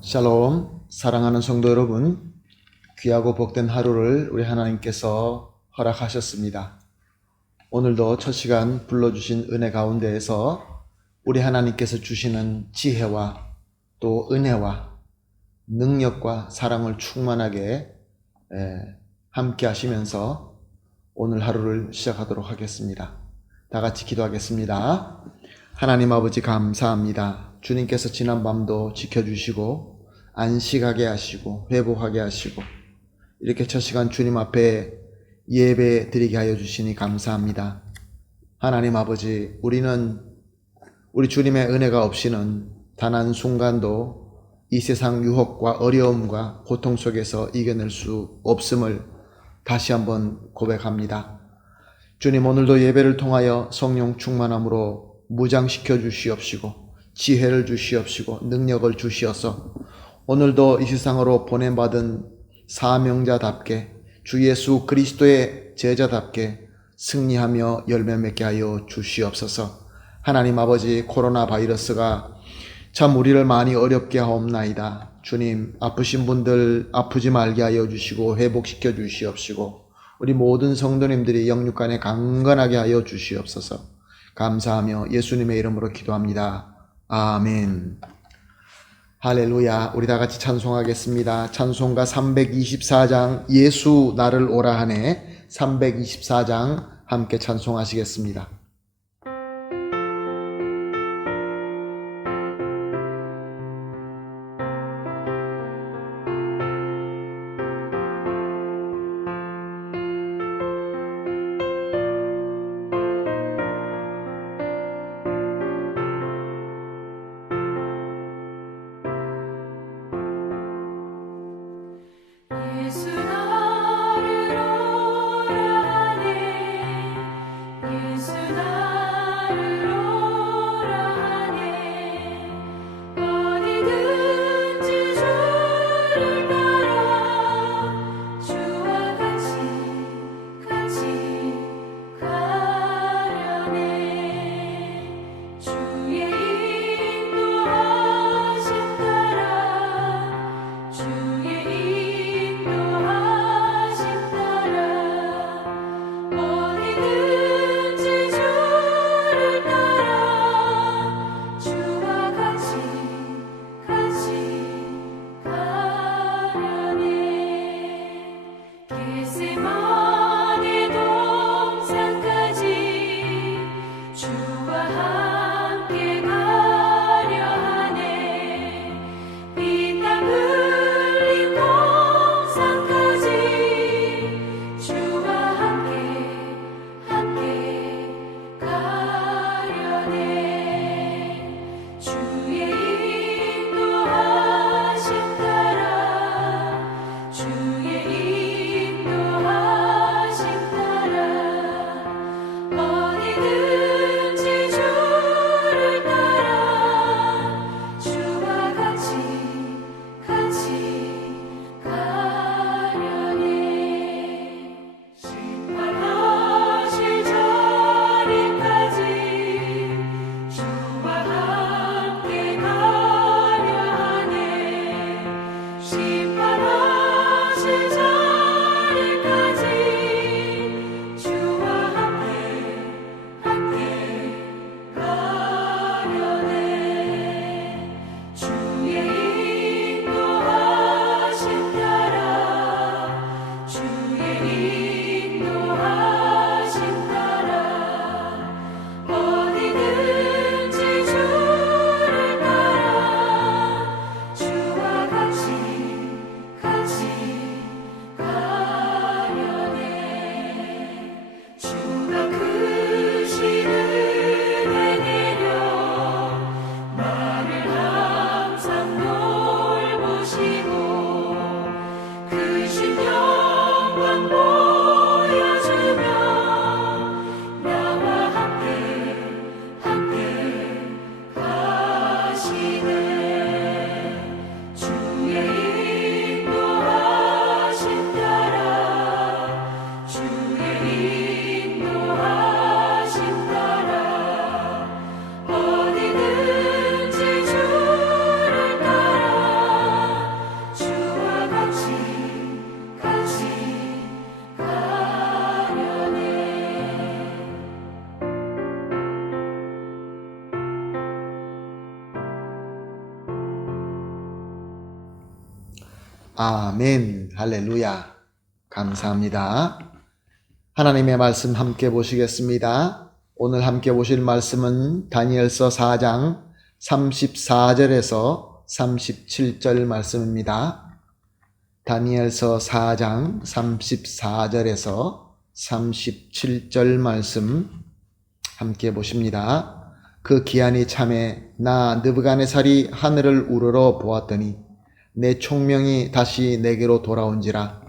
샬롬, 사랑하는 성도 여러분, 귀하고 복된 하루를 우리 하나님께서 허락하셨습니다. 오늘도 첫 시간 불러주신 은혜 가운데에서 우리 하나님께서 주시는 지혜와 또 은혜와 능력과 사랑을 충만하게 함께 하시면서 오늘 하루를 시작하도록 하겠습니다. 다 같이 기도하겠습니다. 하나님 아버지 감사합니다. 주님께서 지난 밤도 지켜주시고 안식하게 하시고 회복하게 하시고 이렇게 첫 시간 주님 앞에 예배 드리게 하여 주시니 감사합니다. 하나님 아버지, 우리는 우리 주님의 은혜가 없이는 단 한 순간도 이 세상 유혹과 어려움과 고통 속에서 이겨낼 수 없음을 다시 한번 고백합니다. 주님, 오늘도 예배를 통하여 성령 충만함으로 무장시켜 주시옵시고 지혜를 주시옵시고 능력을 주시어서 오늘도 이 세상으로 보냄받은 사명자답게 주 예수 그리스도의 제자답게 승리하며 열매 맺게 하여 주시옵소서. 하나님 아버지, 코로나 바이러스가 참 우리를 많이 어렵게 하옵나이다. 주님, 아프신 분들 아프지 말게 하여 주시고 회복시켜 주시옵시고 우리 모든 성도님들이 영육간에 강건하게 하여 주시옵소서. 감사하며 예수님의 이름으로 기도합니다. 아멘. 할렐루야. 우리 다 같이 찬송하겠습니다. 찬송가 324장 예수 나를 오라 하네 324장 함께 찬송하시겠습니다. 예수 나를 오라 하네 예수 아멘. 할렐루야. 감사합니다. 하나님의 말씀 함께 보시겠습니다. 오늘 함께 보실 말씀은 다니엘서 4장 34절에서 37절 말씀입니다. 다니엘서 4장 34절에서 37절 말씀 함께 보십니다. 그 기한이 참에 나 느부갓네살이 하늘을 우러러 보았더니 내 총명이 다시 내게로 돌아온지라.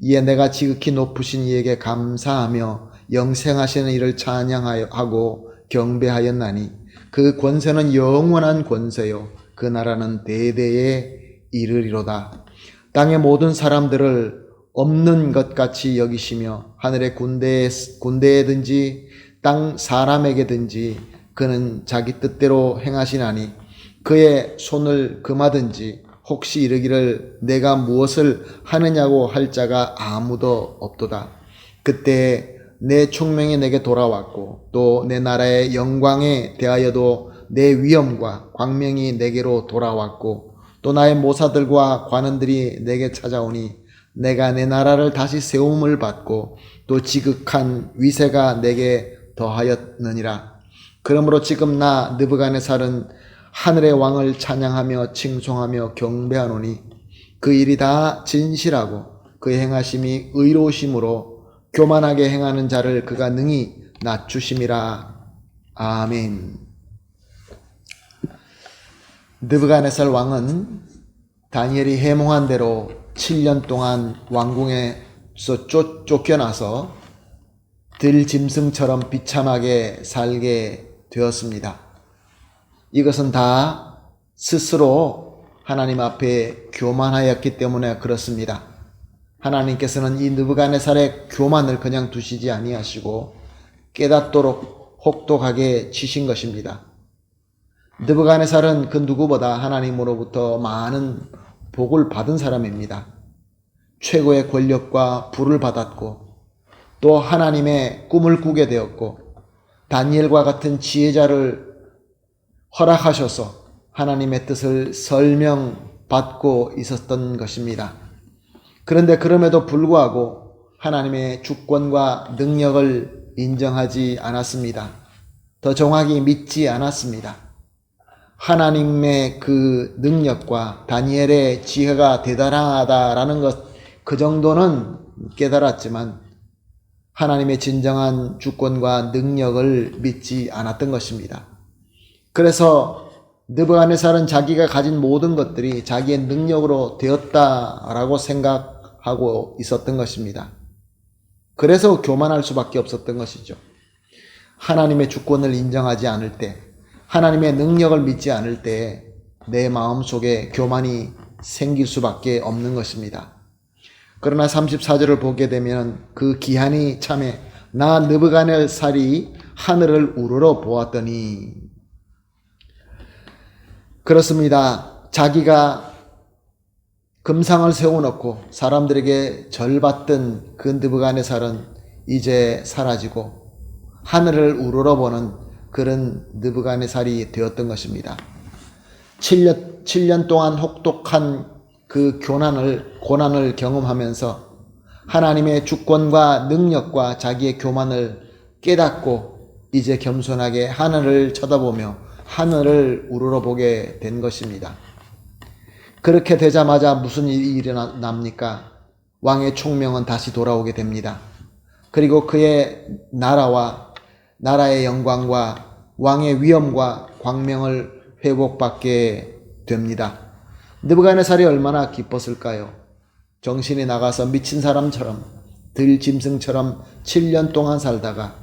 이에 내가 지극히 높으신 이에게 감사하며 영생하시는 이를 찬양하고 경배하였나니 그 권세는 영원한 권세요 그 나라는 대대에 이르리로다. 땅의 모든 사람들을 없는 것 같이 여기시며 하늘의 군대에든지 땅 사람에게든지 그는 자기 뜻대로 행하시나니 그의 손을 금하든지 혹시 이르기를 내가 무엇을 하느냐고 할 자가 아무도 없도다. 그때 내 총명이 내게 돌아왔고 또 내 나라의 영광에 대하여도 내 위엄과 광명이 내게로 돌아왔고 또 나의 모사들과 관원들이 내게 찾아오니 내가 내 나라를 다시 세움을 받고 또 지극한 위세가 내게 더하였느니라. 그러므로 지금 나 느부갓네살은 하늘의 왕을 찬양하며 칭송하며 경배하노니 그 일이 다 진실하고 그의 행하심이 의로우심으로 교만하게 행하는 자를 그가 능히 낮추심이라. 아멘. 느부갓네살 왕은 다니엘이 해몽한 대로 7년 동안 왕궁에서 쫓겨나서 들짐승처럼 비참하게 살게 되었습니다. 이것은 다 스스로 하나님 앞에 교만하였기 때문에 그렇습니다. 하나님께서는 이 느부갓네살의 교만을 그냥 두시지 아니하시고 깨닫도록 혹독하게 치신 것입니다. 느부갓네살은 그 누구보다 하나님으로부터 많은 복을 받은 사람입니다. 최고의 권력과 부를 받았고 또 하나님의 꿈을 꾸게 되었고 다니엘과 같은 지혜자를 허락하셔서 하나님의 뜻을 설명받고 있었던 것입니다. 그런데 그럼에도 불구하고 하나님의 주권과 능력을 인정하지 않았습니다. 더 정확히 믿지 않았습니다. 하나님의 그 능력과 다니엘의 지혜가 대단하다라는 것, 그 정도는 깨달았지만 하나님의 진정한 주권과 능력을 믿지 않았던 것입니다. 그래서 느부갓네살은 자기가 가진 모든 것들이 자기의 능력으로 되었다라고 생각하고 있었던 것입니다. 그래서 교만할 수밖에 없었던 것이죠. 하나님의 주권을 인정하지 않을 때, 하나님의 능력을 믿지 않을 때 내 마음속에 교만이 생길 수밖에 없는 것입니다. 그러나 34절을 보게 되면 그 기한이 참에 나 느부갓네살이 하늘을 우러러 보았더니 그렇습니다. 자기가 금상을 세워놓고 사람들에게 절받던 그 느부갓네살은 이제 사라지고 하늘을 우러러보는 그런 느부갓네살이 되었던 것입니다. 7년 동안 혹독한 그 고난을 경험하면서 하나님의 주권과 능력과 자기의 교만을 깨닫고 이제 겸손하게 하늘을 쳐다보며 하늘을 우러러보게 된 것입니다. 그렇게 되자마자 무슨 일이 일어납니까? 왕의 총명은 다시 돌아오게 됩니다. 그리고 그의 나라의 영광과 왕의 위엄과 광명을 회복받게 됩니다. 느부갓네살이 얼마나 기뻤을까요? 정신이 나가서 미친 사람처럼 들짐승처럼 7년 동안 살다가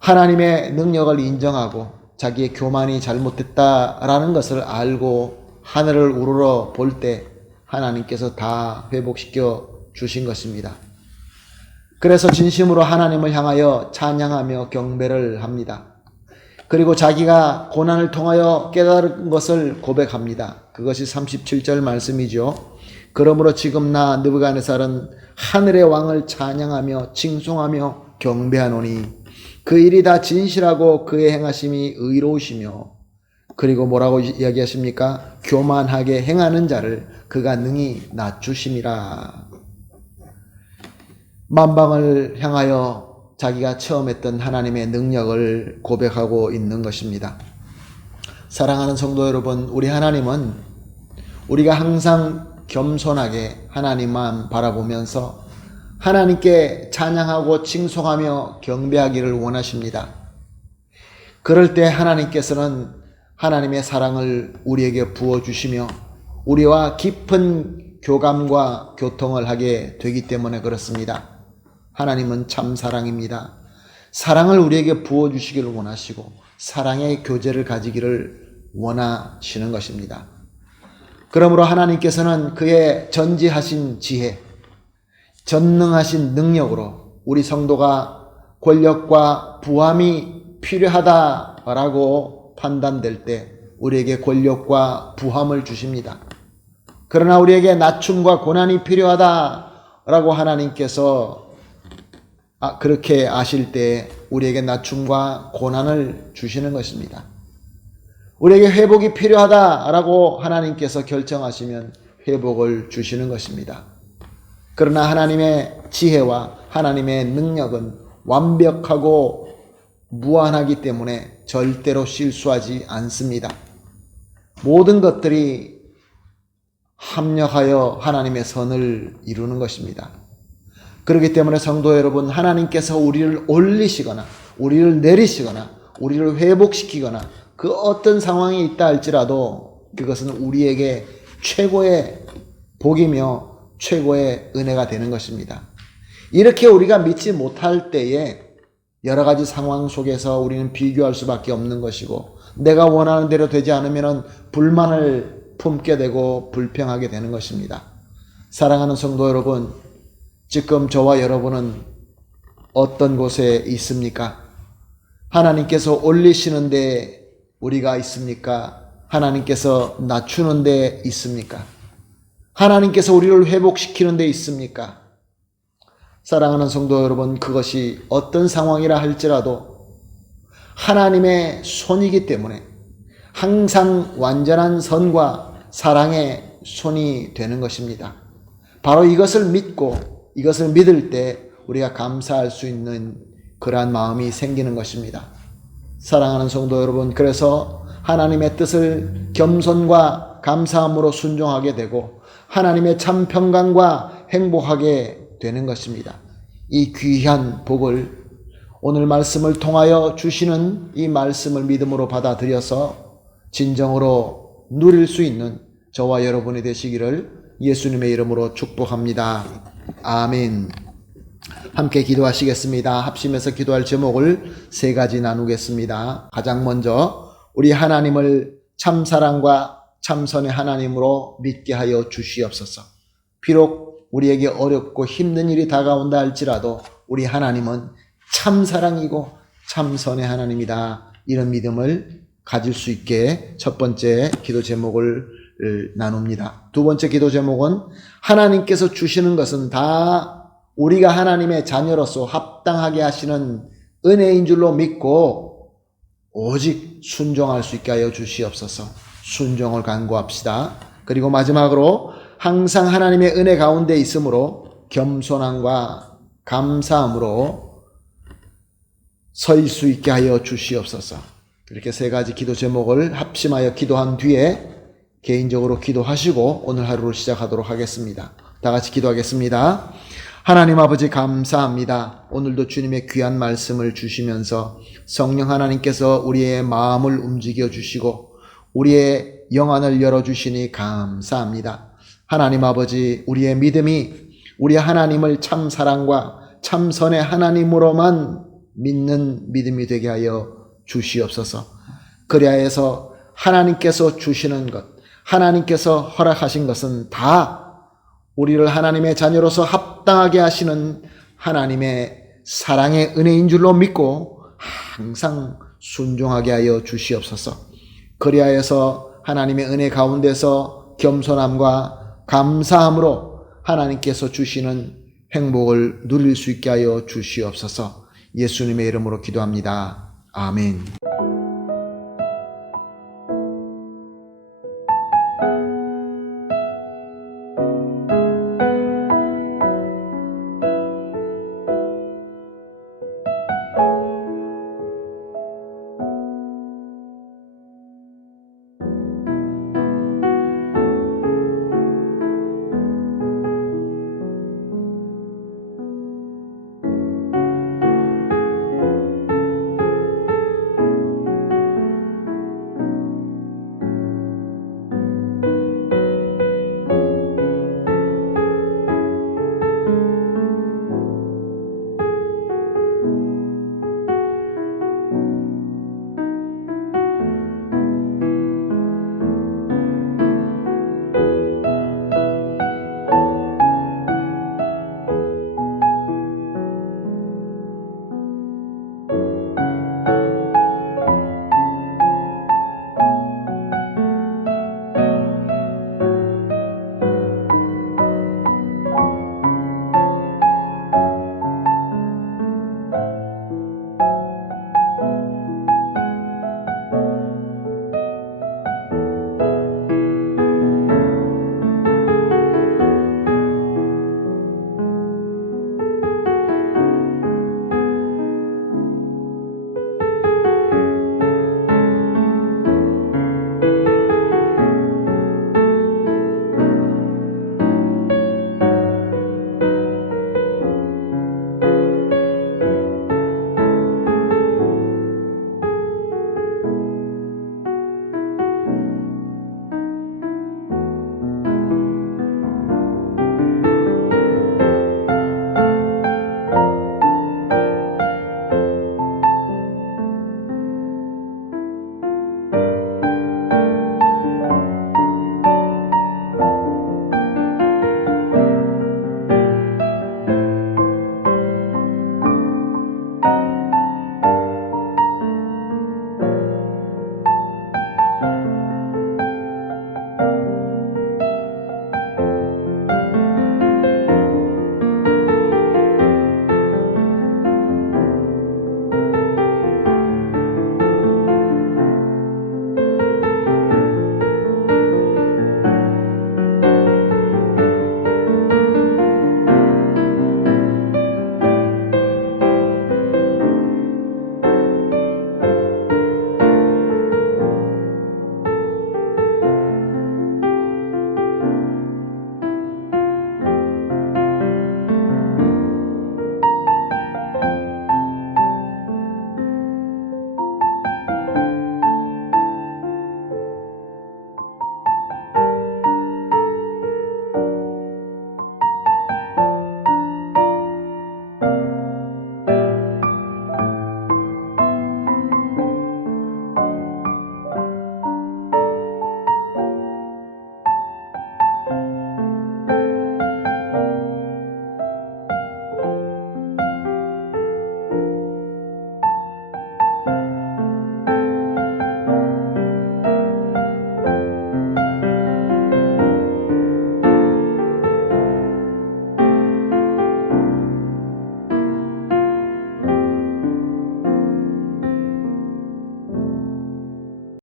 하나님의 능력을 인정하고 자기의 교만이 잘못됐다라는 것을 알고 하늘을 우러러 볼 때 하나님께서 다 회복시켜 주신 것입니다. 그래서 진심으로 하나님을 향하여 찬양하며 경배를 합니다. 그리고 자기가 고난을 통하여 깨달은 것을 고백합니다. 그것이 37절 말씀이죠. 그러므로 지금 나 느부갓네살은 하늘의 왕을 찬양하며 칭송하며 경배하노니 그 일이 다 진실하고 그의 행하심이 의로우시며 그리고 뭐라고 이야기하십니까? 교만하게 행하는 자를 그가 능히 낮추심이라. 만방을 향하여 자기가 체험했던 하나님의 능력을 고백하고 있는 것입니다. 사랑하는 성도 여러분, 우리 하나님은 우리가 항상 겸손하게 하나님만 바라보면서 하나님께 찬양하고 칭송하며 경배하기를 원하십니다. 그럴 때 하나님께서는 하나님의 사랑을 우리에게 부어주시며 우리와 깊은 교감과 교통을 하게 되기 때문에 그렇습니다. 하나님은 참 사랑입니다. 사랑을 우리에게 부어주시기를 원하시고 사랑의 교제를 가지기를 원하시는 것입니다. 그러므로 하나님께서는 그의 전지하신 지혜, 전능하신 능력으로 우리 성도가 권력과 부함이 필요하다라고 판단될 때 우리에게 권력과 부함을 주십니다. 그러나 우리에게 낮춤과 고난이 필요하다라고 하나님께서 그렇게 아실 때 우리에게 낮춤과 고난을 주시는 것입니다. 우리에게 회복이 필요하다라고 하나님께서 결정하시면 회복을 주시는 것입니다. 그러나 하나님의 지혜와 하나님의 능력은 완벽하고 무한하기 때문에 절대로 실수하지 않습니다. 모든 것들이 합력하여 하나님의 선을 이루는 것입니다. 그렇기 때문에 성도 여러분, 하나님께서 우리를 올리시거나 우리를 내리시거나 우리를 회복시키거나 그 어떤 상황이 있다 할지라도 그것은 우리에게 최고의 복이며 최고의 은혜가 되는 것입니다. 이렇게 우리가 믿지 못할 때에 여러 가지 상황 속에서 우리는 비교할 수밖에 없는 것이고 내가 원하는 대로 되지 않으면 불만을 품게 되고 불평하게 되는 것입니다. 사랑하는 성도 여러분, 지금 저와 여러분은 어떤 곳에 있습니까? 하나님께서 올리시는 데 우리가 있습니까? 하나님께서 낮추는 데 있습니까? 하나님께서 우리를 회복시키는 데 있습니까? 사랑하는 성도 여러분, 그것이 어떤 상황이라 할지라도 하나님의 손이기 때문에 항상 완전한 선과 사랑의 손이 되는 것입니다. 바로 이것을 믿고 이것을 믿을 때 우리가 감사할 수 있는 그러한 마음이 생기는 것입니다. 사랑하는 성도 여러분, 그래서 하나님의 뜻을 겸손과 감사함으로 순종하게 되고 하나님의 참 평강과 행복하게 되는 것입니다. 이 귀한 복을 오늘 말씀을 통하여 주시는 이 말씀을 믿음으로 받아들여서 진정으로 누릴 수 있는 저와 여러분이 되시기를 예수님의 이름으로 축복합니다. 아멘. 함께 기도하시겠습니다. 합심해서 기도할 제목을 세 가지 나누겠습니다. 가장 먼저 우리 하나님을 참 사랑과 참선의 하나님으로 믿게 하여 주시옵소서. 비록 우리에게 어렵고 힘든 일이 다가온다 할지라도 우리 하나님은 참 사랑이고 참선의 하나님이다. 이런 믿음을 가질 수 있게 첫 번째 기도 제목을 나눕니다. 두 번째 기도 제목은 하나님께서 주시는 것은 다 우리가 하나님의 자녀로서 합당하게 하시는 은혜인 줄로 믿고 오직 순종할 수 있게 하여 주시옵소서. 순종을 간구합시다. 그리고 마지막으로 항상 하나님의 은혜 가운데 있으므로 겸손함과 감사함으로 설 수 있게 하여 주시옵소서. 이렇게 세 가지 기도 제목을 합심하여 기도한 뒤에 개인적으로 기도하시고 오늘 하루를 시작하도록 하겠습니다. 다 같이 기도하겠습니다. 하나님 아버지 감사합니다. 오늘도 주님의 귀한 말씀을 주시면서 성령 하나님께서 우리의 마음을 움직여 주시고 우리의 영안을 열어주시니 감사합니다. 하나님 아버지, 우리의 믿음이 우리 하나님을 참 사랑과 참 선의 하나님으로만 믿는 믿음이 되게 하여 주시옵소서. 그리하여서 하나님께서 주시는 것, 하나님께서 허락하신 것은 다 우리를 하나님의 자녀로서 합당하게 하시는 하나님의 사랑의 은혜인 줄로 믿고 항상 순종하게 하여 주시옵소서. 그리하여서 하나님의 은혜 가운데서 겸손함과 감사함으로 하나님께서 주시는 행복을 누릴 수 있게 하여 주시옵소서. 예수님의 이름으로 기도합니다. 아멘.